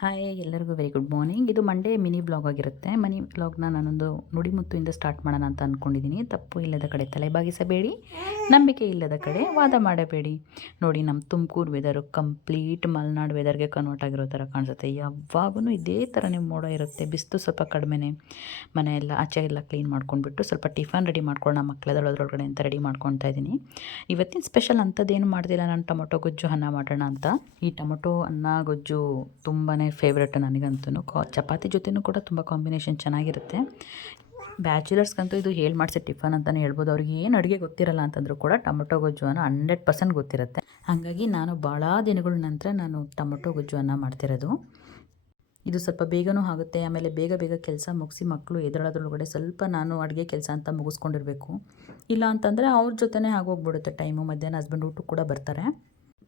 Hi ಎಲ್ಲರಿಗೂ very good morning. ಇದು Monday mini blog ಆಗಿರುತ್ತೆ. ಮಿನಿ ಬ್ಲಾಗ್ನ ನಾನೊಂದು ನುಡಿಮುತ್ತುಯಿಂದ ಸ್ಟಾರ್ಟ್ ಮಾಡೋಣ ಅಂತ ಅಂದ್ಕೊಂಡಿದ್ದೀನಿ. ತಪ್ಪು ಇಲ್ಲದ ಕಡೆ ತಲೆಬಾಗಿಸಬೇಡಿ, ನಂಬಿಕೆ ಇಲ್ಲದ ಕಡೆ ವಾದ ಮಾಡಬೇಡಿ. ನೋಡಿ, ನಮ್ಮ ತುಮಕೂರು ವೆದರು ಕಂಪ್ಲೀಟ್ ಮಲೆನಾಡು ವೆದರ್ಗೆ ಕನ್ವರ್ಟ್ ಆಗಿರೋ ಥರ ಕಾಣಿಸುತ್ತೆ. ಯಾವಾಗೂ ಇದೇ ಥರನೇ ಮೋಡ ಇರುತ್ತೆ. ಬಿಸಿಲು ಸ್ವಲ್ಪ ಕಡಿಮೆನೇ. ಮನೆಯೆಲ್ಲ ಆಚೆ ಎಲ್ಲ ಕ್ಲೀನ್ ಮಾಡ್ಕೊಂಡ್ಬಿಟ್ಟು ಸ್ವಲ್ಪ ಟಿಫನ್ ರೆಡಿ ಮಾಡ್ಕೊಳ್ಳೋಣ ಮಕ್ಕಳದೊಳಗಡೆ ಅಂತ ರೆಡಿ ಮಾಡ್ಕೊತಾ ಇದ್ದೀನಿ. ಇವತ್ತಿನ ಸ್ಪೆಷಲ್ ಅಂಥದ್ದೇನು ಮಾಡ್ತಿಲ್ಲ, ನಾನು ಟೊಮೊಟೊ ಗೊಜ್ಜು ಅನ್ನ ಮಾಡೋಣ ಅಂತ. ಈ ಟೊಮೊಟೊ ಅನ್ನ ಗೊಜ್ಜು ತುಂಬಾ ಫೇವ್ರೆಟ್ ನನಗಂತೂ. ಚಪಾತಿ ಜೊತೆನೂ ಕೂಡ ತುಂಬ ಕಾಂಬಿನೇಷನ್ ಚೆನ್ನಾಗಿರುತ್ತೆ. ಬ್ಯಾಚುಲರ್ಸ್ಗಂತೂ ಇದು ಹೇಳಿ ಮಾಡಿಸಿ ಟಿಫನ್ ಅಂತಲೇ ಹೇಳ್ಬೋದು. ಅವ್ರಿಗೆ ಏನು ಅಡುಗೆ ಗೊತ್ತಿರಲ್ಲ ಅಂತಂದರೂ ಕೂಡ ಟೊಮೊಟೊ ಗೊಜ್ಜು ಅನ್ನೋ 100% ಗೊತ್ತಿರುತ್ತೆ. ಹಾಗಾಗಿ ನಾನು ಭಾಳ ದಿನಗಳ ನಂತರ ನಾನು ಟೊಮೊಟೊ ಗೊಜ್ಜು ಅನ್ನ ಮಾಡ್ತಿರೋದು. ಇದು ಸ್ವಲ್ಪ ಬೇಗನೂ ಆಗುತ್ತೆ. ಆಮೇಲೆ ಬೇಗ ಬೇಗ ಕೆಲಸ ಮುಗಿಸಿ ಮಕ್ಕಳು ಎದುರಾದ್ರೊಳಗಡೆ ಸ್ವಲ್ಪ ನಾನು ಅಡುಗೆ ಕೆಲಸ ಅಂತ ಮುಗಿಸ್ಕೊಂಡಿರಬೇಕು. ಇಲ್ಲ ಅಂತಂದರೆ ಅವ್ರ ಜೊತೆನೇ ಆಗೋಗ್ಬಿಡುತ್ತೆ ಟೈಮು. ಮಧ್ಯಾಹ್ನ ಹಸ್ಬೆಂಡ್ ಊಟಕ್ಕೆ ಕೂಡ ಬರ್ತಾರೆ.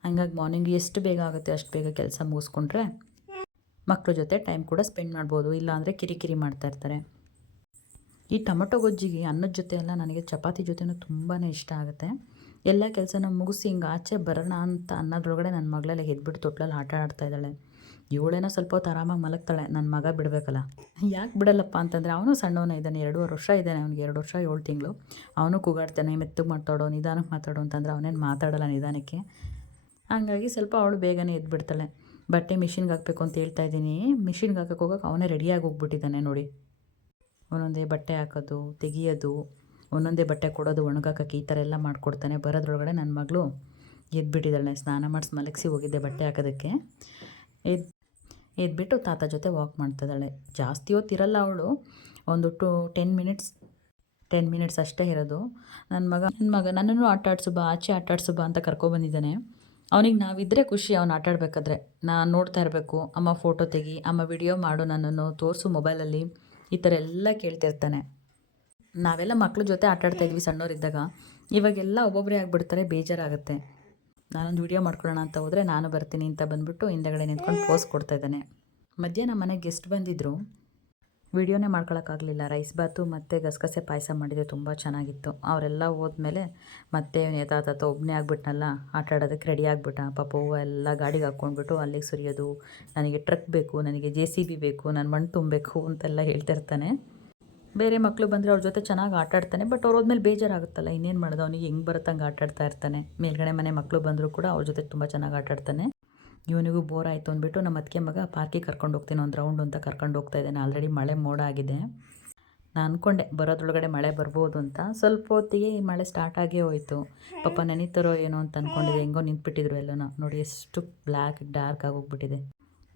ಹಂಗಾಗಿ ಮಾರ್ನಿಂಗ್ ಎಷ್ಟು ಬೇಗ ಆಗುತ್ತೆ ಅಷ್ಟು ಬೇಗ ಕೆಲಸ ಮುಗಿಸ್ಕೊಂಡ್ರೆ ಮಕ್ಕಳ ಜೊತೆ ಟೈಮ್ ಕೂಡ ಸ್ಪೆಂಡ್ ಮಾಡ್ಬೋದು. ಇಲ್ಲಾಂದರೆ ಕಿರಿಕಿರಿ ಮಾಡ್ತಾಯಿರ್ತಾರೆ. ಈ ಟೊಮೊಟೊ ಗೊಜ್ಜಿಗೆ ಅನ್ನದ ಜೊತೆ ಎಲ್ಲ ನನಗೆ ಚಪಾತಿ ಜೊತೆನೂ ತುಂಬಾ ಇಷ್ಟ ಆಗುತ್ತೆ. ಎಲ್ಲ ಕೆಲಸನ ಮುಗಿಸಿ ಹಿಂಗೆ ಆಚೆ ಬರೋಣ ಅಂತ ಅನ್ನೋದ್ರೊಳಗಡೆ ನನ್ನ ಮಗಳೆಲ್ಲ ಎದ್ಬಿಟ್ಟು ತೊಟ್ಲಲ್ಲಿ ಆಟ ಆಡ್ತಾ ಇದ್ದಾಳೆ. ಇವಳೇನೋ ಸ್ವಲ್ಪ ಹೊತ್ತು ಆರಾಮಾಗಿ ಮಲಗ್ತಾಳೆ. ನನ್ನ ಮಗ ಬಿಡಬೇಕಲ್ಲ. ಯಾಕೆ ಬಿಡಲ್ಲಪ್ಪ ಅಂತಂದರೆ ಅವನು ಸಣ್ಣವನೇ ಇದ್ದಾನೆ, 2.5 ವರ್ಷ ಇದ್ದಾನೆ. ಅವ್ನಿಗೆ 2 ವರ್ಷ 7 ತಿಂಗಳು. ಅವನು ಕೂಗಾಡ್ತಾನೆ, ಮೆತ್ತಗೆ ಮಾತಾಡೋ, ನಿಧಾನಕ್ಕೆ ಮಾತಾಡೋ ಅಂತಂದರೆ ಅವನೇನು ಮಾತಾಡೋಲ್ಲ ನಿಧಾನಕ್ಕೆ. ಹಾಗಾಗಿ ಸ್ವಲ್ಪ ಅವಳು ಬೇಗನೆ ಎದ್ಬಿಡ್ತಾಳೆ. ಬಟ್ಟೆ ಮಿಷಿನ್ಗೆ ಹಾಕಬೇಕು ಅಂತ ಹೇಳ್ತಾ ಇದ್ದೀನಿ. ಮಿಷಿನ್ಗೆ ಹಾಕಕ್ಕೆ ಹೋಗೋಕೆ ಅವನೇ ರೆಡಿಯಾಗಿ ಹೋಗ್ಬಿಟ್ಟಿದ್ದಾನೆ ನೋಡಿ. ಒಂದೊಂದೇ ಬಟ್ಟೆ ಹಾಕೋದು, ತೆಗಿಯೋದು, ಒಂದೊಂದೇ ಬಟ್ಟೆ ಕೊಡೋದು, ಒಣಗಾಕಕ್ಕೆ ಈ ಥರ ಎಲ್ಲ ಮಾಡಿಕೊಡ್ತಾನೆ. ಬರೋದ್ರೊಳಗಡೆ ನನ್ನ ಮಗಳು ಎದ್ಬಿಟ್ಟಿದ್ದಾಳೆ. ಸ್ನಾನ ಮಾಡಿಸಿ ಮಲಗಿಸಿ ಹೋಗಿದ್ದೆ ಬಟ್ಟೆ ಹಾಕೋದಕ್ಕೆ. ಎದ್ಬಿಟ್ಟು ತಾತ ಜೊತೆ ವಾಕ್ ಮಾಡ್ತಿದ್ದಾಳೆ. ಜಾಸ್ತಿ ಹೊತ್ತಿರಲ್ಲ ಅವಳು, ಒಂದು 10 ಮಿನಿಟ್ಸ್ ಅಷ್ಟೇ ಇರೋದು. ನನ್ನ ಮಗ ನನ್ನನ್ನು ಆಟ ಆಡಿಸು ಬಾ, ಆಚೆ ಆಟ ಆಡಿಸು ಬಾ ಅಂತ ಕರ್ಕೊಬಂದಿದ್ದಾನೆ. ಅವನಿಗೆ ನಾವಿದ್ದರೆ ಖುಷಿ. ಅವ್ನು ಆಟ ಆಡಬೇಕಾದ್ರೆ ನಾನು ನೋಡ್ತಾ ಇರಬೇಕು. ಅಮ್ಮ ಫೋಟೋ ತೆಗಿ, ಅಮ್ಮ ವಿಡಿಯೋ ಮಾಡು, ನನ್ನನ್ನು ತೋರಿಸು ಮೊಬೈಲಲ್ಲಿ, ಈ ಥರ ಎಲ್ಲ ಕೇಳ್ತಿರ್ತಾನೆ. ನಾವೆಲ್ಲ ಮಕ್ಳ ಜೊತೆ ಆಟ ಆಡ್ತಾಯಿದ್ವಿ ಸಣ್ಣವರಿದ್ದಾಗ. ಇವಾಗೆಲ್ಲ ಒಬ್ಬೊಬ್ಬರೇ ಆಗಿಬಿಡ್ತಾರೆ, ಬೇಜಾರಾಗುತ್ತೆ. ನಾನೊಂದು ವಿಡಿಯೋ ಮಾಡ್ಕೊಳ್ಳೋಣ ಅಂತ ಹೋದರೆ ನಾನು ಬರ್ತೀನಿ ಅಂತ ಬಂದುಬಿಟ್ಟು ಹಿಂದೆಗಡೆ ನಿಂತ್ಕೊಂಡು ಪೋಸ್ ಕೊಡ್ತಾಯಿದ್ದಾನೆ. ಮಧ್ಯಾಹ್ನ ಮನೆಗೆ ಗೆಸ್ಟ್ ಬಂದಿದ್ದರು. ವಿಡಿಯೋನೇ ಮಾಡ್ಕೊಳಕ್ಕಾಗಲಿಲ್ಲ. ರೈಸ್ ಬಾತು ಮತ್ತು ಗಸಗಸೆ ಪಾಯಸ ಮಾಡಿದರೆ ತುಂಬ ಚೆನ್ನಾಗಿತ್ತು. ಅವರೆಲ್ಲ ಹೋದ್ಮೇಲೆ ಮತ್ತೆ ತಾತ ಒಬ್ಬನೇ ಆಗಿಬಿಟ್ನಲ್ಲ, ಆಟ ಆಡೋದಕ್ಕೆ ರೆಡಿ ಆಗಿಬಿಟ್ಟ. ಪಾಪ ಹೂವು ಎಲ್ಲ ಗಾಡಿಗೆ ಹಾಕ್ಕೊಂಡ್ಬಿಟ್ಟು ಅಲ್ಲಿಗೆ ಸುರಿಯೋದು, ನನಗೆ ಟ್ರಕ್ ಬೇಕು, ನನಗೆ JCB ಬೇಕು, ನಾನು ಮಣ್ಣು ತುಂಬಬೇಕು ಅಂತೆಲ್ಲ ಹೇಳ್ತಿರ್ತಾನೆ. ಬೇರೆ ಮಕ್ಕಳು ಬಂದರೆ ಅವ್ರ ಜೊತೆ ಚೆನ್ನಾಗಿ ಆಟ ಆಡ್ತಾನೆ. ಬಟ್ ಅವ್ರು ಹೋದ್ಮೇಲೆ ಬೇಜಾರಾಗುತ್ತಲ್ಲ, ಇನ್ನೇನು ಮಾಡೋದು, ಅವನಿಗೆ ಹೆಂಗೆ ಬರುತ್ತಂಗೆ ಆಟ ಆಡ್ತಾ ಇರ್ತಾನೆ. ಮೇಲ್ಗಡೆ ಮನೆ ಮಕ್ಕಳು ಬಂದರೂ ಕೂಡ ಅವ್ರ ಜೊತೆ ತುಂಬ ಚೆನ್ನಾಗಿ ಆಟ ಆಡ್ತಾನೆ. ಇವನಿಗೂ ಬೋರ್ ಆಯಿತು ಅಂದ್ಬಿಟ್ಟು ನಮ್ಮ ಅತ್ತಿಗೆ ಮಗ ಪಾರ್ಕಿಗೆ ಕರ್ಕೊಂಡು ಹೋಗ್ತೀನಿ, ಒಂದು ರೌಂಡು ಅಂತ ಕರ್ಕೊಂಡು ಹೋಗ್ತಾ ಇದ್ದಾನೆ. ಆಲ್ರೆಡಿ ಮಳೆ ಮೋಡ ಆಗಿದೆ. ನಾನು ಅಂದ್ಕೊಂಡೆ ಬರೋದ್ರೊಳಗಡೆ ಮಳೆ ಬರ್ಬೋದು ಅಂತ. ಸ್ವಲ್ಪ ಹೊತ್ತಿಗೆ ಈ ಮಳೆ ಸ್ಟಾರ್ಟ್ ಆಗೇ ಹೋಯಿತು. ಪಾಪ ನೆನೀತಾರೋ ಏನೋ ಅಂತ ಅಂದ್ಕೊಂಡಿದ್ದೆ. ಹೆಂಗೋ ನಿಂತ್ಬಿಟ್ಟಿದ್ರು ಎಲ್ಲನೂ. ನೋಡಿ ಎಷ್ಟು ಡಾರ್ಕ್ ಆಗೋಗ್ಬಿಟ್ಟಿದೆ.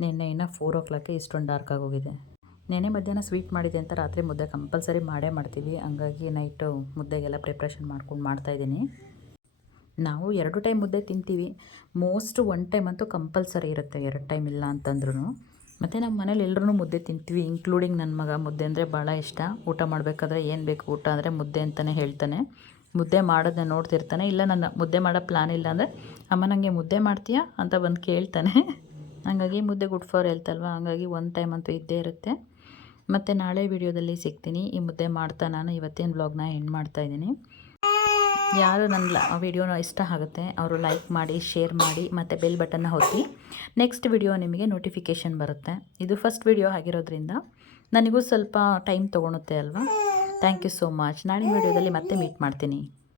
ನಿನ್ನೆ ಇನ್ನೂ 4 o'clock ಇಷ್ಟೊಂದು ಡಾರ್ಕ್ ಆಗೋಗಿದೆ. ನೆನೆ ಮಧ್ಯಾಹ್ನ ಸ್ವೀಟ್ ಮಾಡಿದೆ ಅಂತ ರಾತ್ರಿ ಮುದ್ದೆ ಕಂಪಲ್ಸರಿ ಮಾಡೇ ಮಾಡ್ತೀವಿ. ಹಂಗಾಗಿ ನೈಟು ಮುದ್ದೆಗೆಲ್ಲ ಪ್ರಿಪ್ರೇಷನ್ ಮಾಡ್ಕೊಂಡು ಮಾಡ್ತಾಯಿದ್ದೀನಿ. ನಾವು 2 ಟೈಮ್ ಮುದ್ದೆ ತಿಂತೀವಿ. ಮೋಸ್ಟ್ 1 ಟೈಮ್ ಅಂತೂ ಕಂಪಲ್ಸರಿ ಇರುತ್ತೆ, 2 ಟೈಮ್ ಇಲ್ಲ ಅಂತಂದ್ರೂ. ಮತ್ತು ನಮ್ಮ ಮನೇಲಿ ಎಲ್ಲರೂ ಮುದ್ದೆ ತಿಂತೀವಿ, ಇನ್ಕ್ಲೂಡಿಂಗ್ ನನ್ನ ಮಗ. ಮುದ್ದೆ ಅಂದರೆ ಭಾಳ ಇಷ್ಟ. ಊಟ ಮಾಡಬೇಕಾದ್ರೆ ಏನು ಬೇಕು ಊಟ ಅಂದರೆ ಮುದ್ದೆ ಅಂತಲೇ ಹೇಳ್ತಾನೆ. ಮುದ್ದೆ ಮಾಡೋದನ್ನ ನೋಡ್ತಿರ್ತಾನೆ. ಇಲ್ಲ ನನ್ನ ಮುದ್ದೆ ಮಾಡೋ ಪ್ಲ್ಯಾನ್ ಇಲ್ಲ ಅಂದರೆ, ಅಮ್ಮ ನನಗೆ ಮುದ್ದೆ ಮಾಡ್ತೀಯಾ ಅಂತ ಬಂದು ಕೇಳ್ತಾನೆ. ಹಾಗಾಗಿ ಮುದ್ದೆ ಗುಡ್ ಫಾರ್ ಹೆಲ್ತ್ ಅಲ್ವಾ. ಹಾಗಾಗಿ 1 ಟೈಮ್ ಅಂತೂ ಇದ್ದೇ ಇರುತ್ತೆ. ಮತ್ತು ನಾಳೆ ವಿಡಿಯೋದಲ್ಲಿ ಸಿಗ್ತೀನಿ. ಈ ಮುದ್ದೆ ಮಾಡ್ತಾ ನಾನು ಇವತ್ತಿನ ವ್ಲಾಗ್ನ ಎಂಡ್ ಮಾಡ್ತಾಯಿದ್ದೀನಿ. ಯಾರು ನನ್ನ ವಿಡಿಯೋನ ಇಷ್ಟ ಆಗುತ್ತೆ ಅವರು ಲೈಕ್ ಮಾಡಿ, ಶೇರ್ ಮಾಡಿ ಮತ್ತು ಬೆಲ್ ಬಟನ್ನ ಒತ್ತಿ. ನೆಕ್ಸ್ಟ್ ವಿಡಿಯೋ ನಿಮಗೆ ನೋಟಿಫಿಕೇಷನ್ ಬರುತ್ತೆ. ಇದು ಫಸ್ಟ್ ವಿಡಿಯೋ ಆಗಿರೋದ್ರಿಂದ ನನಗೂ ಸ್ವಲ್ಪ ಟೈಮ್ ತೊಗೊಳುತ್ತೆ ಅಲ್ವಾ. Thank you so much. ನಾಳಿನ ವಿಡಿಯೋದಲ್ಲಿ ಮತ್ತೆ ಮೀಟ್ ಮಾಡ್ತೀನಿ.